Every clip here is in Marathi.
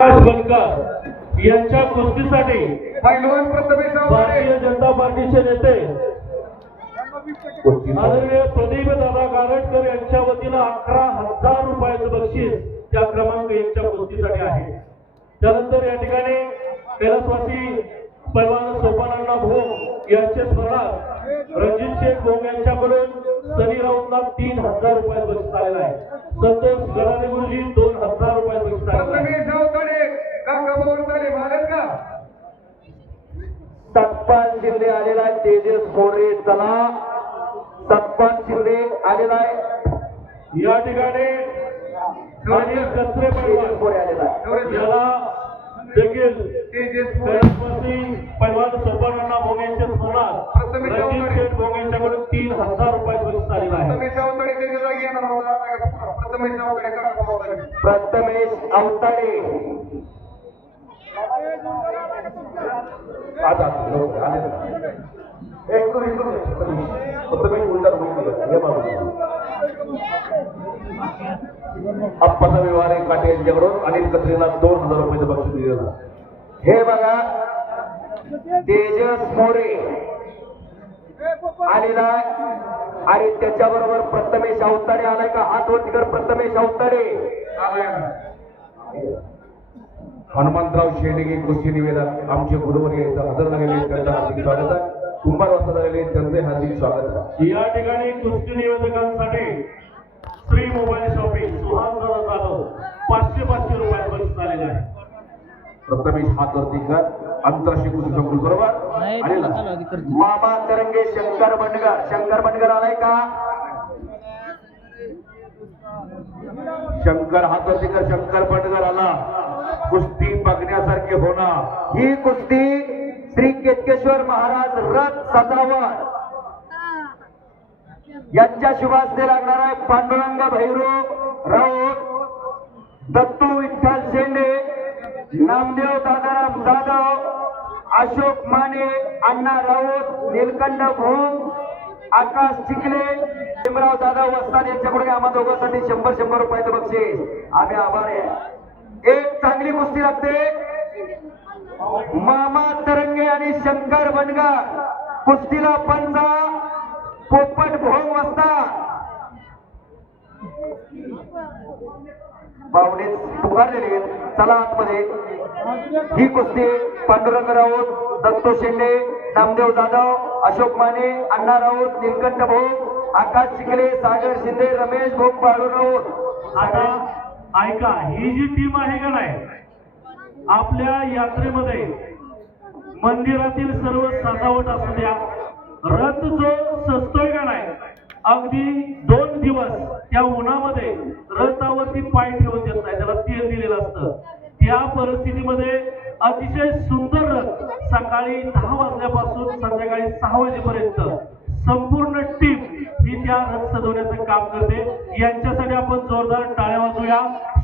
बनकर यांच्या कुस्तीसाठी पैलवान प्रथमेश भारतीय जनता पार्टीचे नेते आदरणीय प्रदीप दादा गारटकर यांच्या वतीनं 11,000 रुपयाचं बक्षीस त्या क्रमांक 1 च्या कुस्तीसाठी आहे। त्यानंतर या ठिकाणी कैलासवासी पैलवान सोपानांना भोग यांचे स्मरणार्थ रणजित शेख भोग यांच्याकडून सनी राऊतला 3,000 रुपये बक्षीस आलेलं आहे। संतोष गडाने गुरुजी 2,000 रुपये बक्षीस आलेलं आहे। सतपाल शिंदे आलेला आहे, तेजस मोरे चला सतपाल शिंदे आलेला आहे या ठिकाणी अनिल कचरे पैलवान आलेला आहे याला देखील कैलासवासी पैलवान सोपानांना भोग यांच्या स्मरणार्थ रणजित शेठ भोग यांच्याकडून 3,000 रुपये बक्षीस आलेलं आहे। प्रथमेश अवताडे अप्पाचा व्यवहार आहे काटे यांच्याकडून अनिल कत्रेला 2,000 रुपयाचं बक्षीस दिलं। हे बघा तेजस मोरे आलेला आहे आणि त्याच्याबरोबर प्रथमेश अवताडे आलाय का? हात वरती कर प्रथमेश अवताडे। हनुमंतराव शेंडगे कुस्ती निवेदक आमचे गुरुवर्य हजर झालेले त्यांचं हार्दिक स्वागत आहे। कुंभार वाजता झालेले त्यांचे हार्दिक स्वागत आहे। या ठिकाणी कुस्ती निवेदकांसाठी श्री मोबाईल शॉपिंग सुहास दादा जाधव 500 रुपये बक्षीस आलेले आहे। प्रथमेश हात वरती कर आंतरराष्ट्रीय कुस्ती संकुल बरोबर आलेला मामा तरंगे शंकर बंडगर आलाय का? शंकर हात वरती कर शंकर बंडगर आला। कुस्ती बघण्यासारखी होणार ही कुस्ती श्री केतकेश्वर महाराज रथ सजावट यांच्या शुभास्ते लागणार आहे। पांडुरंग भैरू राऊत, दत्तू विठ्ठल शेंडे, नामदेव दादाराम जाधव, अशोक माने, अण्णा राऊत, नीलकंठ भोंग, आकाश चिखले, भीमराव जाधव वस्ताद यांच्याकडून आम्हा दोघांसाठी 100 रुपयाचं बक्षीस। आम्ही आभारी आहे। एक चांगली कुस्ती लागते मामा तरंगे आणि शंकर बंडगर। कुस्तीला पंचा पोपट भोंग वस्ताद पाहुणे पुकारलेले चला आतमध्ये। ही कुस्ती पांडुरंग राऊत, दत्तू शेंडे, नामदेव जाधव, अशोक माने, अण्णा राऊत, नीलकंठ भोंग, आकाश चिखले, सागर शिंदे, रमेश भोंग, बाळू राऊत। आता ऐका, ही जी टीम आहे का नाही, आपल्या यात्रेमध्ये मंदिरातील सर्व सजावट असू द्या, रथ जो सजतोय का नाही, अगदी 2 दिवस त्या उन्हामध्ये रथावरती पाय ठेवून देत नाही, त्याला तेल दिलेलं असतं। त्या परिस्थितीमध्ये अतिशय सुंदर रथ सकाळी 10 वाजल्यापासून संध्याकाळी 6 वाजेपर्यंत संपूर्ण टीम ही त्या रथ सजवण्याचं काम करते। यांच्यासाठी आपण जोरदार टाळ्या वाजवूया।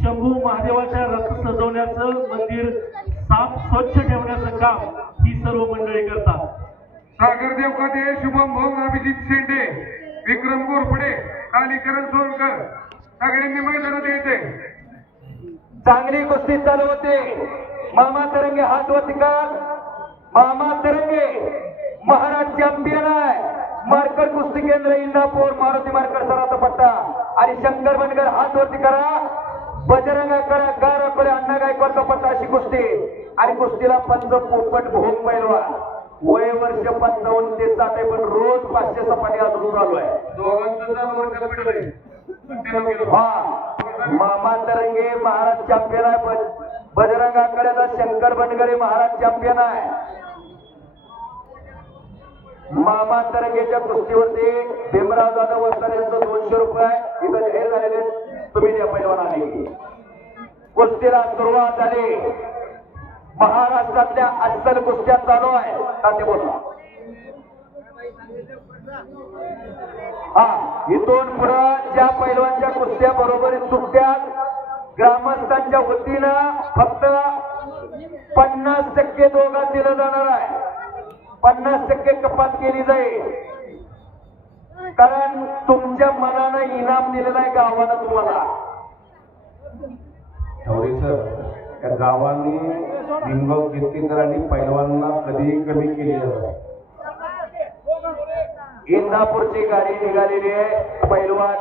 शंभू महादेवाच्या रथ सजवण्याचं, मंदिर साफ स्वच्छ ठेवण्याचं काम ही सर्व मंडळी करतात। सागर देवकाते, शुभम भोंग, अभिजित शेंडे, विक्रम गोरपडे, कालीकरण सोनकर सगळ्यांनी मैदानात यायचे। चांगली कुस्ती चालू होते। मामा तरंगे हात वरती कर। मामा तरंगे महाराज चॅम्पियन आहे। मार्कर कुस्ती केंद्र इंदापूर, मारुती मार्कर सराचा पट्टा आणि शंकर बंडगर हात वरती करा। बजरंगाकडे गारकडे अण्णा गायकवाडचा पट्टा अशी कुस्ती आणि कुस्तीला पंच पोपट भोंग पैलवान। वय वर्ष 55 ते 60 आहे, पण रोज 500 सपाटी अजून चालू आहे। मामा तरंगे महाराज चॅम्पियन आहे। बजरंगाकडे शंकर बंडगरे महाराज चॅम्पियन आहे। मामा तरंगेच्या कुस्तीवरती भीमराव जाधव वस्ताद यांचं 200 रुपये इथं जाहीर झालेले, तुम्ही द्या पैलवानाने। कुस्तीला सुरुवात झाली। महाराष्ट्रातल्या अस्सल कुस्त्या चालू आहे ताते बोला। इथून पुढे ज्या पैलवानच्या कुस्त्या बरोबर सुटत्यात, ग्रामस्थांच्या वतीनं फक्त 50% दोघात दिलं जाणार आहे। 50% कपात केली जाईल, कारण तुमच्या मनानं इनाम दिलेलं आहे गावाला तुम्हाला। त्या गावाने भीमगाव कीर्तीकरांनी पैलवानांना कधीही कमी केलेलं नाही. इंदापूरची गाडी निघालेली आहे, पैलवान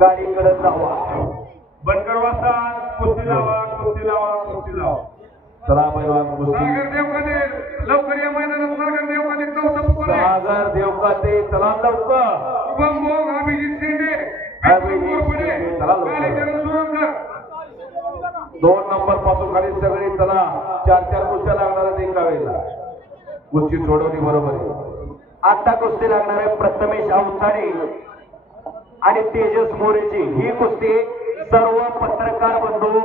गाडीकडे जावा. बनकर वाजता कुस्ती लावा, कुस्ती लावा, कुस्ती लावा. चला पैलवान कुस्ती. लवकर या मैदानात सागर देवकाने चौथा पुकार आहे. सागर देवकाते चला लवकर. शुभम भोग, अभिजित शेंडे, अभिजित शेंडे, चला लवकर. कालीचरण सुरंकर. 2 नंबर पासून खाली सगळी चला. 4 कुस्त्या लागणार आहेत एका वेळेला. कुस्ती सोडवली बरोबर आहे. आता कुस्ती लागणार आहे प्रथमेश अवताडे आणि तेजस मोरेची. ही कुस्ती सर्व पत्रकार बंधू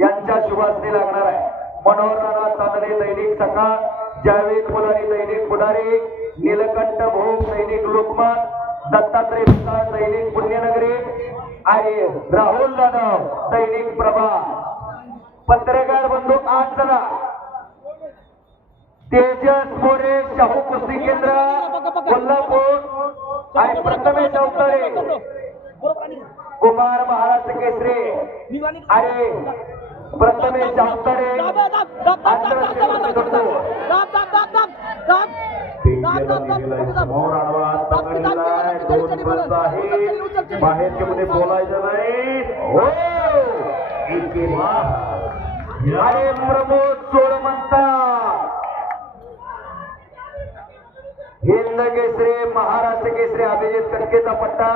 यांच्या शुभास्ती लागणार आहे. मनोहर राणा चांदणे दैनिक सकाळ, जावेद मुलानी दैनिक पुढारी, नीलकंठ भोग दैनिक लोकमत, दत्तात्रय विकास दैनिक पुण्यनगरी आणि राहुल जाधव दैनिक प्रभा. पत्रकार बंधू आज चला. तेजस मोरे शाहू कुस्ती केंद्र कोल्हापूर आणि प्रथमेश अवताडे कुमार महाराष्ट्र केसरी आणि प्रथमेश अवताडे आंतरराष्ट्रीय कुस्ती समोर आडवा हात पकडलेला आहे. 2 बस आहे. बाहेरच्या मध्ये बोलायचं नाही. हो एकेरी. आणि प्रमोद सोळमंता हिंद केसरी महाराष्ट्र केसरी अभिजित कटकेचा पट्टा.